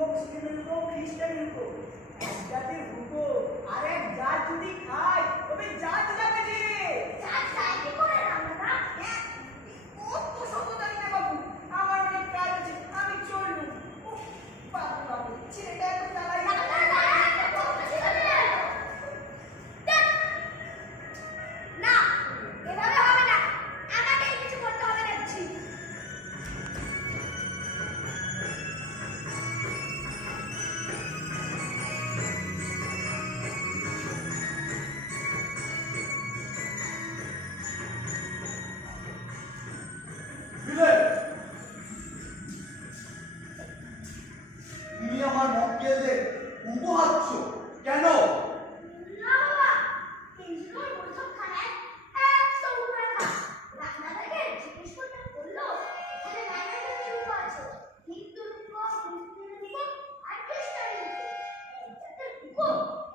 মুসলিমের উপর খ্রিস্টানের উপর এক জাতির হুকো আর এক জাত যদি খায় তবে জাত যাবে যে জাত চাই কি করে রান্না না কত শত জানি না বাবু, আমার অনেক কাজ আছে, আমি চললুম। উফ, বাবু বাবু ছেলেটা এত জ্বালাই না, এভাবে হবে না। আমাকে কিছু করতে হবে দেখছি। তুমি আমার মক্কেলদের উপহাচ্ছ কেন? না বাবা, তিনজনের বৈঠকখানায় একদম উপরে থাক। রান্নাদারকে জিজ্ঞেস করতে বললো, এখানে নানা জাতির উপ আছে। হিন্দুর উপ, মুসলিমের উপ, আর খ্রিস্টানের উপ। এক জাতের উপ,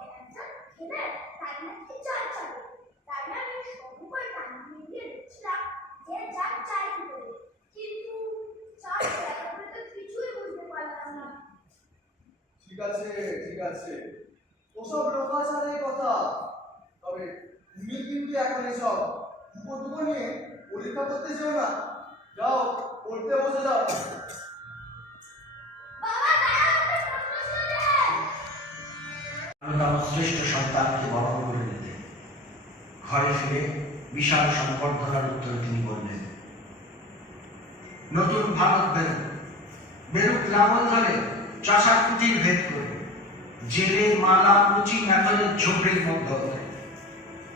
এক জাত খেলে তাই নাকি চাল চাবে। তাই না আমি সবুকই টান দিয়ে দিয়ে লিখছিলাম যে জাত চাই কি করে। কিন্তু চাল দেখা করে তো কিছুই বুঝতে পারলাম না। ঠিক আছে ঠিক আছে, ওসব লোকাচারের কথা। তবে তুমি কিন্তু এখন এসব উপটুকু নিয়ে পরীক্ষা করতে চাও না। যাও পড়তে বসে যাও। বাবা দাঁড়াও, একটা প্রশ্ন ছিল যে। তার শ্রেষ্ঠ সন্তানকে বরণ করে নিতে ঘরে ফিরে বিশাল সংবর্ধনার উত্তরে তিনি বললেন, নতুন ভারত বেরুক, বেরুক লাঙল ধরে চাষার কুটির ভেদ করে, জেলে মালা কুচি মেথলের ঝুপড়ির মধ্য হতে,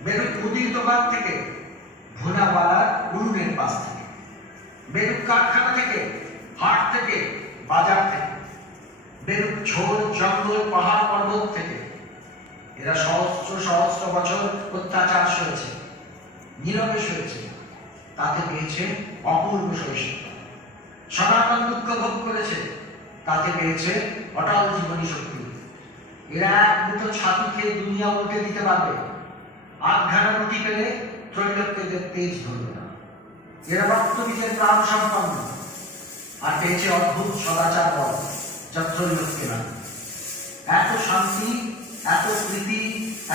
বেরুক মুদির দোকান থেকে, ভুনাওয়ালার উনুনের পাশ থেকে, বেরুক কারখানা থেকে, হাট থেকে, বাজার থেকে, বেরুক ঝোল জঙ্গল পাহাড় পর্বত থেকে। এরা সহস্র সহস্র বছর অত্যাচার সয়েছে, নীরবে সয়েছে, তাতে পেয়েছে অপূর্ব সহিষ্ণুতা। সনাতন দুঃখ ভোগ করেছে, তাতে পেয়েছে অটল জীবনী শক্তি। এরা এক মুঠো ছাতু খেয়ে দুনিয়া উল্টে দিতে পারবে, আধঘানা রুটি পেলে ত্রৈলোক্যের তেজ ধরবে না। এরা রক্তবীজের প্রাণ সম্পন্ন, আর পেয়েছে অদ্ভুত সদাচার বল, যা ত্রৈলোক্যে না। এত শান্তি, এত প্রীতি,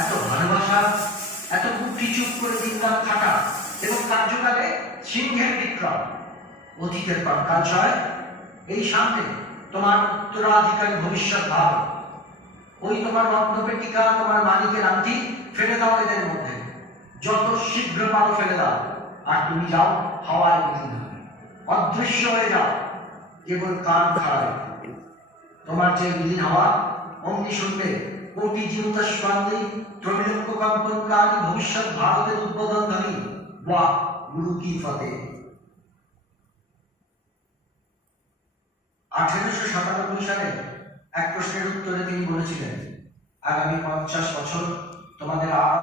এত ভালোবাসা, এত বুদ্ধি চুপ করে দিনরাত থাকা এবং কার্যকালে সিংহের বিক্রম। অতীতের প্রজ্ঞাচয়, এই সামনে তোমার উত্তরাধিকারী ভবিষ্যৎ ভাব। ওই তোমার রত্নপেটিকা, তোমার মালিকের আংটি ফেলে দাও এদের মধ্যে, যত শীঘ্র পারো ফেলে দাও। আর তুমি যাও হাওয়ায় বিলীন হয়ে, অদৃশ্য হয়ে যাও, কেবল কান খাড়া রেখে। তোমার যে বিলীন হওয়া অমনি শুনবে কোটি জীবতা স্পন্দে ত্রৈলোক্য কম্পনকারী ভবিষ্যৎ ভারতের উদ্বোধন ধ্বনি, বাহ গুরু কি ফতে। 1897 সালে এক প্রশ্নের উত্তরে তিনি বলেছিলেন, আগামী 50 বছর তোমাদের